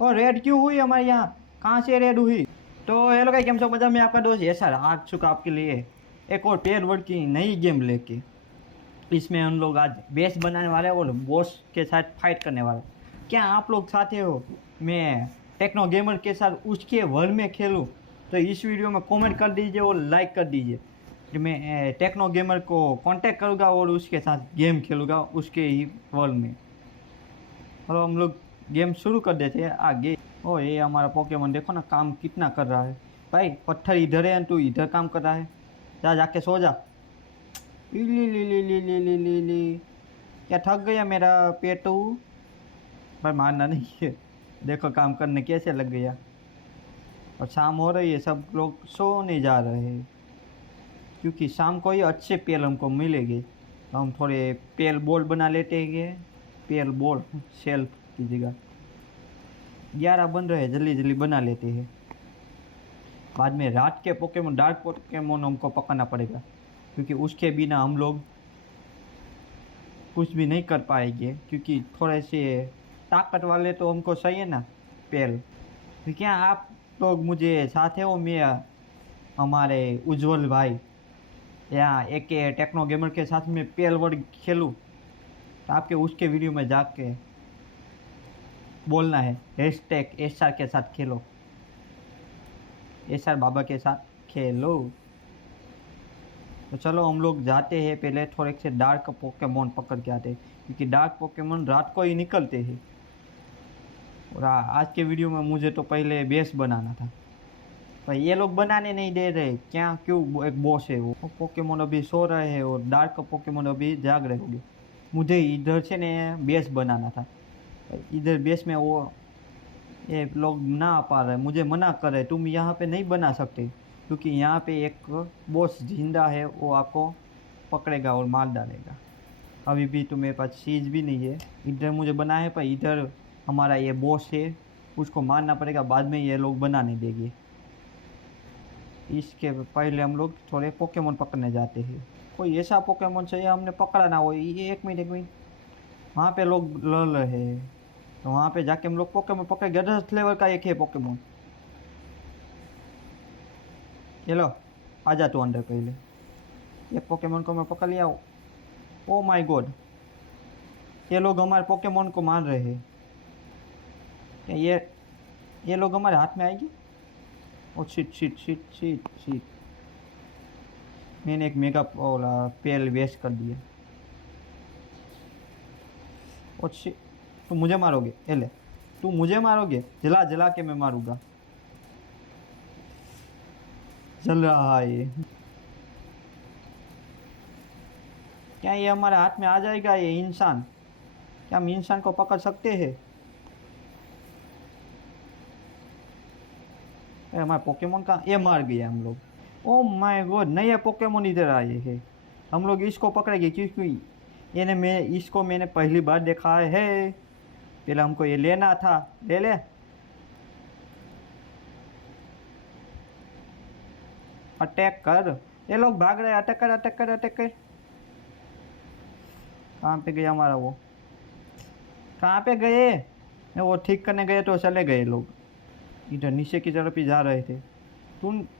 और रेड क्यों हुई हमारे यहाँ? कहाँ से रेड हुई? तो हेलो गाइस, केम छो मजा में? आपका दोस्त यस सर आ चुका आपके लिए एक और पेयर वर्ड की नई गेम लेके। इसमें हम लोग आज बेस बनाने वाले हैं और बॉस के साथ फाइट करने वाले हैं। क्या आप लोग चाहते हो मैं टेक्नो गेमर के साथ उसके वर्ल्ड में खेलूं? तो इस वीडियो में कमेंट कर दीजिए और लाइक कर दीजिए कि मैं टेक्नो गेमर को कांटेक्ट करूंगा और उसके साथ गेम खेलूंगा उसके ही वर्ल्ड में। और हम लोग गेम शुरू कर देते हैं आगे। ओ ये हमारा पोकेमोन देखो ना, काम कितना कर रहा है। भाई पत्थर इधर है, तू इधर काम कर रहा है। जा जाके सो जा। इली ली ली ली ली ली ली ली। क्या थक गया मेरा पेटू? पर मारना नहीं है। देखो काम करने कैसे लग गया। और शाम हो रही है, सब लोग सोने जा रहे हैं क्योंकि शाम को ही अच्छे पेल हमको मिलेंगे। तो हम थोड़े पेल बॉल बना लेते हैं। पेल बॉल शेल्फ की जगह 11 बन रहे हैं, जल्दी जल्दी बना लेते हैं। बाद में रात के पोकेमोन, डार्क पोकेमोन हमको पकड़ना पड़ेगा क्योंकि उसके बिना हम लोग कुछ भी नहीं कर पाएंगे। क्योंकि थोड़े से ताकत वाले तो हमको चाहिए ना पेल। तो क्या आप लोग मुझे साथ है वो मैं हमारे उज्जवल भाई या एक टेक्नो गेमर के साथ में पेल वर्ड खेलूँ? तो आपके उसके वीडियो में जाके बोलना है हैशटैग एसआर के साथ खेलो, एसआर बाबा के साथ खेलो। तो चलो हम लोग जाते हैं, पहले थोड़े से डार्क पोकेमोन पकड़ के आते हैं क्योंकि डार्क पोकेमोन रात को ही निकलते हैं। और आज के वीडियो में मुझे तो पहले बेस बनाना था, पर ये लोग बनाने नहीं दे रहे। क्या क्यों? एक बॉस है वो पोकेमोन अभी सो रहे हैं और डार्क पोकेमोन अभी जाग रहे होंगे। मुझे इधर से ने बेस बनाना था। इधर बेस में वो ये लोग ना आ पा रहे, मुझे मना कर रहे तुम यहाँ पे नहीं बना सकते क्योंकि यहाँ पे एक बॉस जिंदा है, वो आपको पकड़ेगा और मार डालेगा। अभी भी तो मेरे पास चीज़ भी नहीं है। इधर मुझे बना है, पर इधर हमारा ये बॉस है, उसको मारना पड़ेगा, बाद में ये लोग बनाने देंगे। इसके पहले हम लोग थोड़े पोकेमोन पकड़ने जाते हैं। कोई ऐसा पोकेमोन चाहिए हमने पकड़ा ना हो। ये एक मिनट एक मिनट, वहाँ पे लोग लड़ रहे हैं तो वहाँ पे जाके हम लोग पोकेमोन पकड़ेंगे। 10 लेवल का एक है पोकेमोन। ये लो, आजा तू अंदर पहले। ये पोकेमोन को मैं पकड़ लिया। ओ माय गॉड, ये लोग हमारे पोकेमोन को मार रहे हैं। क्या ये लोग हमारे हाथ में आएगी? Oh shit shit shit shit shit, मैंने एक मेगा पेल वेस्ट कर दिया। ओ शिट, तू मुझे मारोगे? ए ले, तू मुझे मारोगे? जला जला के मैं मारूंगा। जल रहा है ये। क्या ये हमारे हाथ में आ जाएगा ये इंसान? क्या हम इंसान को पकड़ सकते हैं? हमारे पोकेमोन का ये मार गया हम लोग। ओ माय गॉड, नया पोकेमोन इधर आए हैं। हम लोग इसको पकड़ेंगे क्योंकि इसको मैंने पहली बार देखा है। पहले हमको ये लेना था। ले ले। अटैक कर। ये लोग भाग रहे हैं, अटैक कर अटैक कर अटैक कर। कहाँ पे गया हमारा वो? कहाँ पे गए? वो ठीक करने गए तो चले गए लोग। इधर नीचे की तरफ ही जा रहे थे।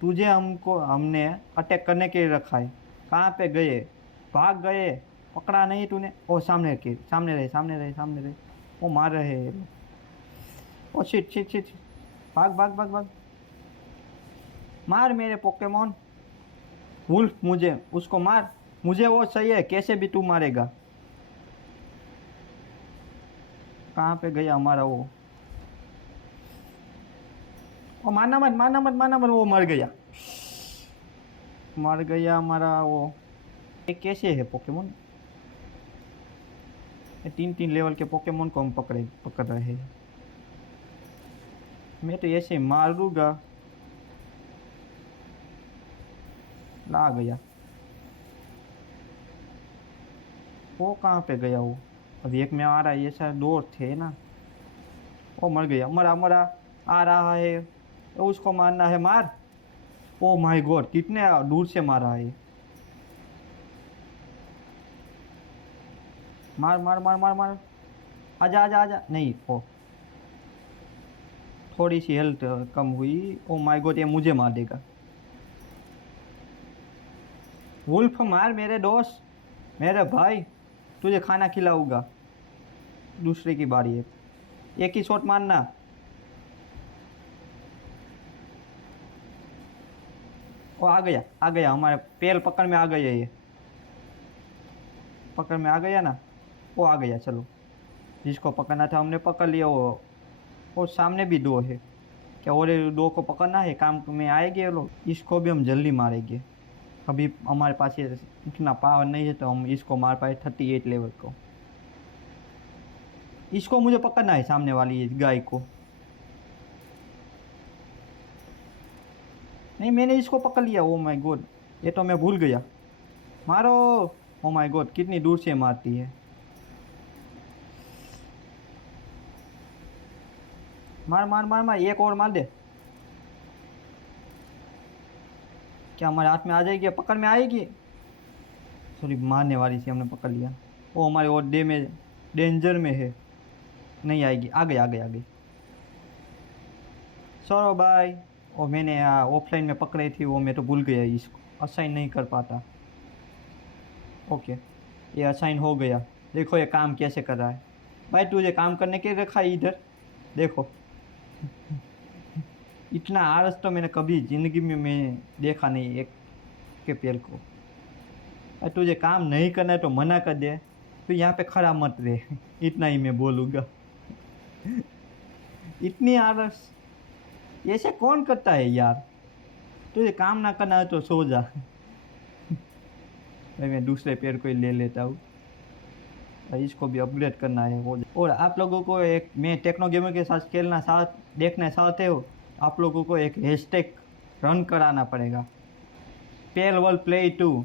तुझे हमको हमने अटैक करने के लिए रखा है। कहाँ पे गए? भाग गए। पकड़ा नहीं तूने? ओ सामने के, सामने रहे सामने रहे सामने रहे। वो मार रहे हैं ये लोग। Oh shit shit shit. भाग भाग भाग भाग। मार मेरे पोकेमोन। वुल्फ, मुझे उसको मार। मुझे वो सही है, कैसे भी तू मारेगा। कहाँ पे गया हमारा वो? ओ मारना मत मारना मत मारना मत, वो मर गया। मर गया हमारा वो। ये कैसे है पोकेमोन? ये 3-3 लेवल के पोकेमोन को हम पकड़ रहे हैं। मैं तो ऐसे मारूंगा। ला गया। वो कहाँ पे गया वो? अभी एक में आ रहा है, ये शायद दो थे ना। वो मर गया, मरा मरा। आ रहा है तो उसको मारना है, मार। ओ माय गॉड, कितने दूर से मारा है। मार मार मार मार मार। आजा आजा आजा। नहीं ओ, थोड़ी सी हेल्थ कम हुई। ओ माय गॉड, ये मुझे मार देगा। वुल्फ मार मेरे दोस्त, मेरे भाई, तुझे खाना खिलाऊंगा। दूसरे की बारी है, एक ही शॉट मारना। वो आ गया, हमारे पेल पकड़ में आ गए ये। पकड़ में आ गया ना, वो आ गया। चलो, जिसको पकड़ना था हमने पकड़ लिया। वो सामने भी दो है। क्या और ये दो को पकड़ना है? काम में आएंगे ये लोग। इसको भी हम जल्दी मारेंगे। अभी हमारे पास ये इतना पावर नहीं है तो हम इसको मार पाए 38 लेवल को। इसको मुझे पकड़ना है, सामने वाली ये गाय को। नहीं, मैंने इसको पकड़ लिया। ओ माय गॉड, ये तो मैं भूल गया। मारो। ओ माय गॉड, कितनी दूर से मारती है। मार मार मार मार, एक और मार दे। क्या हमारे हाथ में आ जाएगी? पकड़ में आएगी? सॉरी, मारने वाली थी, हमने पकड़ लिया। वो हमारे और डेंजर में है। नहीं आएगी। आ गई आ गई आ गई। सौरभ भाई, और मैंने ऑफलाइन में पकड़ी थी, वो मैं तो भूल गया। इसको असाइन नहीं कर पाता। ओके, ये असाइन हो गया। देखो ये काम कैसे कर रहा है। भाई तुझे काम करने के रखा है इधर। देखो, इतना आलस तो मैंने कभी ज़िंदगी में मैं देखा नहीं एक के पेड़ को। भाई तुझे काम नहीं करना है तो मना कर दे। तो यहाँ पे खड़ा मत रहे। इतना ही मैं बोलूँगा। इतनी आलस ऐसे कौन करता है यार? तुझे काम ना करना है तो सो जा। भाई मैं दूसरे पेड़ को ही ले लेता हूँ। भाई इसको भी अपग्रेड करना है हो जाए। और आप लोगों को एक, मैं टेक्नो गेमर के साथ खेलना साथ देखना चाहते हो, आप लोगों को एक हैशटैग रन कराना पड़ेगा। पेल वर्ल्ड प्ले 2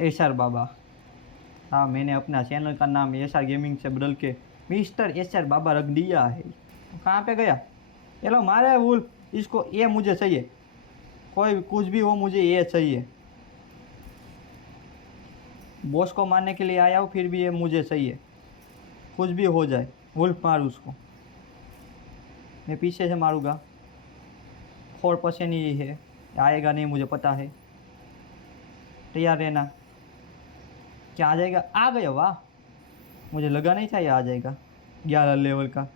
एसआर बाबा। हाँ, मैंने अपना चैनल का नाम एसआर गेमिंग से बदल के मिस्टर एसआर बाबा रख दिया है। कहाँ पे गया? ये लो मारा है वुल्फ। इसको, ये मुझे चाहिए। कोई कुछ भी हो, मुझे ये चाहिए। बॉस को मारने के लिए आया हूँ, फिर भी ये मुझे चाहिए। कुछ भी हो जाए, वुल्फ मार उसको। मैं पीछे से मारूंगा। 4% ही है, आएगा नहीं मुझे पता है। तैयार रहना। क्या आ जाएगा? आ गया, वाह। मुझे लगा नहीं था ये आ जाएगा। 11 लेवल का।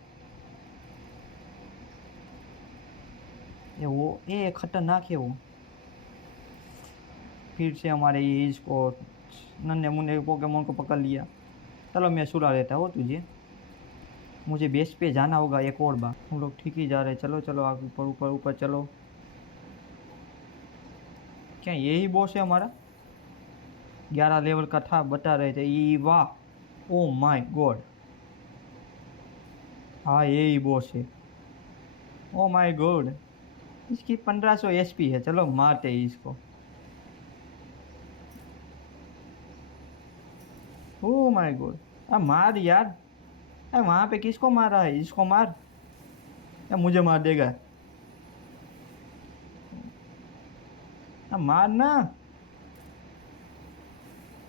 ये खतरनाक है वो। फिर से हमारे ये इसको नन्हे मुन्ने पोकेमोन को पकड़ लिया। चलो मैं सुला लेता हूँ तुझे। मुझे बेस पे जाना होगा एक और बार। हम लोग ठीक ही जा रहे हैं। चलो चलो, आगे ऊपर ऊपर ऊपर चलो। क्या यही बॉस है हमारा? 11 लेवल का था, बता रहे थे। ये वाह, ओ माय गॉड। हाँ, यही बॉस है। ओ माय गॉड, इसकी 1500 एचपी है। चलो मारते हैं इसको। ओ माय गॉड, अब मार यार। अरे वहाँ पे किसको मार रहा है? इसको मार या मुझे मार देगा? अब मारना।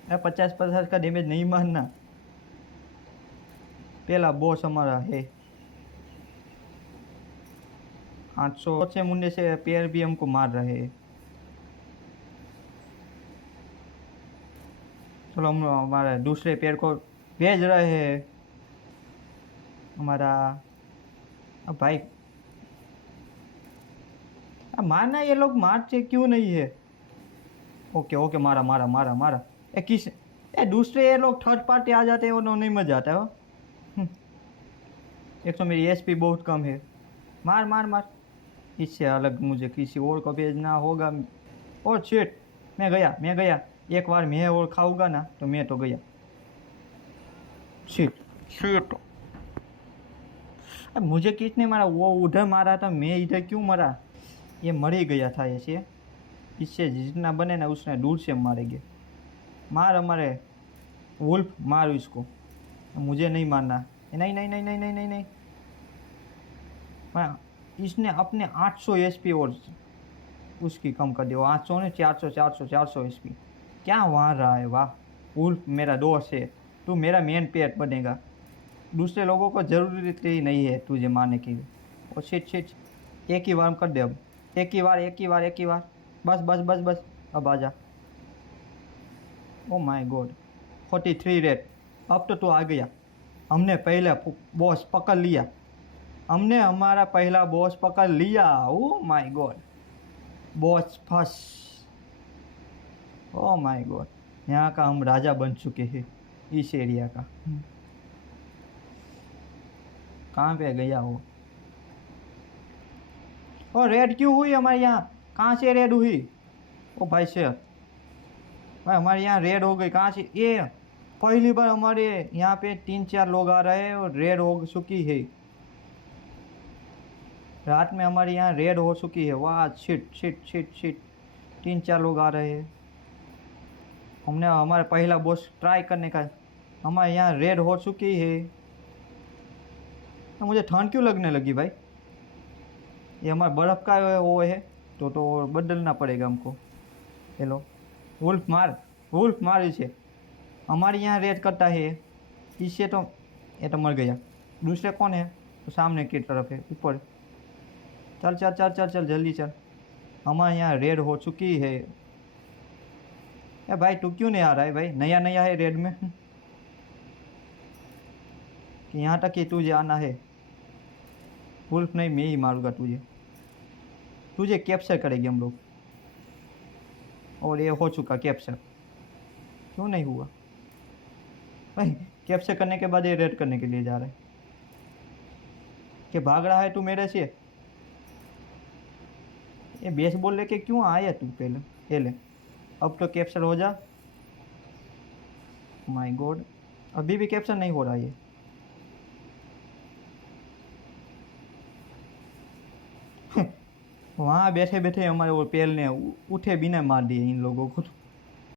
अरे 50-50 का डैमेज नहीं मारना। पहला बॉस हमारा है। 800 से मुन्ने से पेयर भी हमको मार रहे हैं। चलो हम हमारे दूसरे पेड़ को भेज रहे हैं। हमारा, अब भाई, अब मारना। ये लोग मारते क्यों नहीं है? ओके ओके, मारा मारा मारा मारा। दूसरे ये लोग थर्ड पार्टी आ जाते हैं, उन्होंने नहीं मजा आता है वो। एक तो मेरी एचपी बहुत कम है। मार मार मार। इससे अलग मुझे किसी और को भेजना होगा। और शिट, मैं गया। एक बार मैं और खाऊंगा ना तो मैं तो गया। Shit shit. अब मुझे किसने मारा? वो उधर मारा था, मैं इधर क्यों मरा? ये मर ही गया था ऐसे। इससे जितना बने ना उसने दूर से मारेंगे। मार हमारे वुल्फ, मार इसको। मुझे नहीं मारना। नहीं नहीं नहीं नहीं नहीं नहीं नहीं। इसने अपने 800 एचपी और उसकी कम कर दी। वो 800 ने 400 एचपी। क्या मार रहा है? वाह वुल्फ, मेरा दोस्त है। तू मेरा मेन पेट बनेगा। दूसरे लोगों को ज़रूरत ही नहीं है तुझे मारने की। और शिट शिट। एक ही बार में कर दे अब। एक ही बार, एक ही बार, एक ही बार। बस बस बस बस, अब आजा। Oh my God, 43 rate. अब तो तू आ गया। हमने पहले बॉस पकड़ लिया। हमने हमारा पहला बॉस पकड़ लिया। ओ माय गॉड, बॉस फंस। ओ माय गॉड, यहाँ का हम राजा बन चुके हैं, इस एरिया का। कहाँ पे गया वो? और रेड क्यों हुई हमारे यहाँ? कहाँ से रेड हुई? ओ भाई से भाई, हमारे यहाँ रेड हो गई कहाँ से? ये पहली बार हमारे यहाँ पे 3-4 लोग आ रहे हैं और रेड हो चुकी है। रात में हमारे यहाँ रेड हो चुकी है। वाह, शिट शिट शिट शिट, 3-4 लोग आ रहे हैं। हमने हमारा पहला बॉस ट्राई करने का, हमारे यहाँ रेड हो चुकी है। तो मुझे ठंड क्यों लगने लगी भाई? ये हमारा बर्फ़ का वो है, तो बदलना पड़ेगा हमको। हेलो वुल्फ मार, वुल्फ मार इसे। हमारे यहाँ रेड करता है इससे, तो ये तो मर गया। दूसरे कौन है? तो सामने की तरफ है, ऊपर। चल चल चल चल चल जल्दी चल, हमारे यहाँ रेड हो चुकी है। ए भाई तू क्यों नहीं आ रहा है भाई? नया नया है रेड में कि यहाँ तक कि तुझे आना है? वुल्फ नहीं, मैं ही मारूंगा तुझे। तुझे कैप्चर करेंगे हम लोग। और ये हो चुका कैप्चर। क्यों नहीं हुआ भाई? कैप्चर करने के बाद ये रेड करने के लिए जा रहा है कि भाग रहा है तू मेरे से? ये बेसबॉल लेके क्यों आया तू? पहले ये ले, अब तो कैप्चर हो जा। माय गॉड, अभी भी कैप्चर नहीं हो रहा ये। वहाँ बैठे बैठे हमारे वो पेल ने उठे बिना मार दिए इन लोगों को।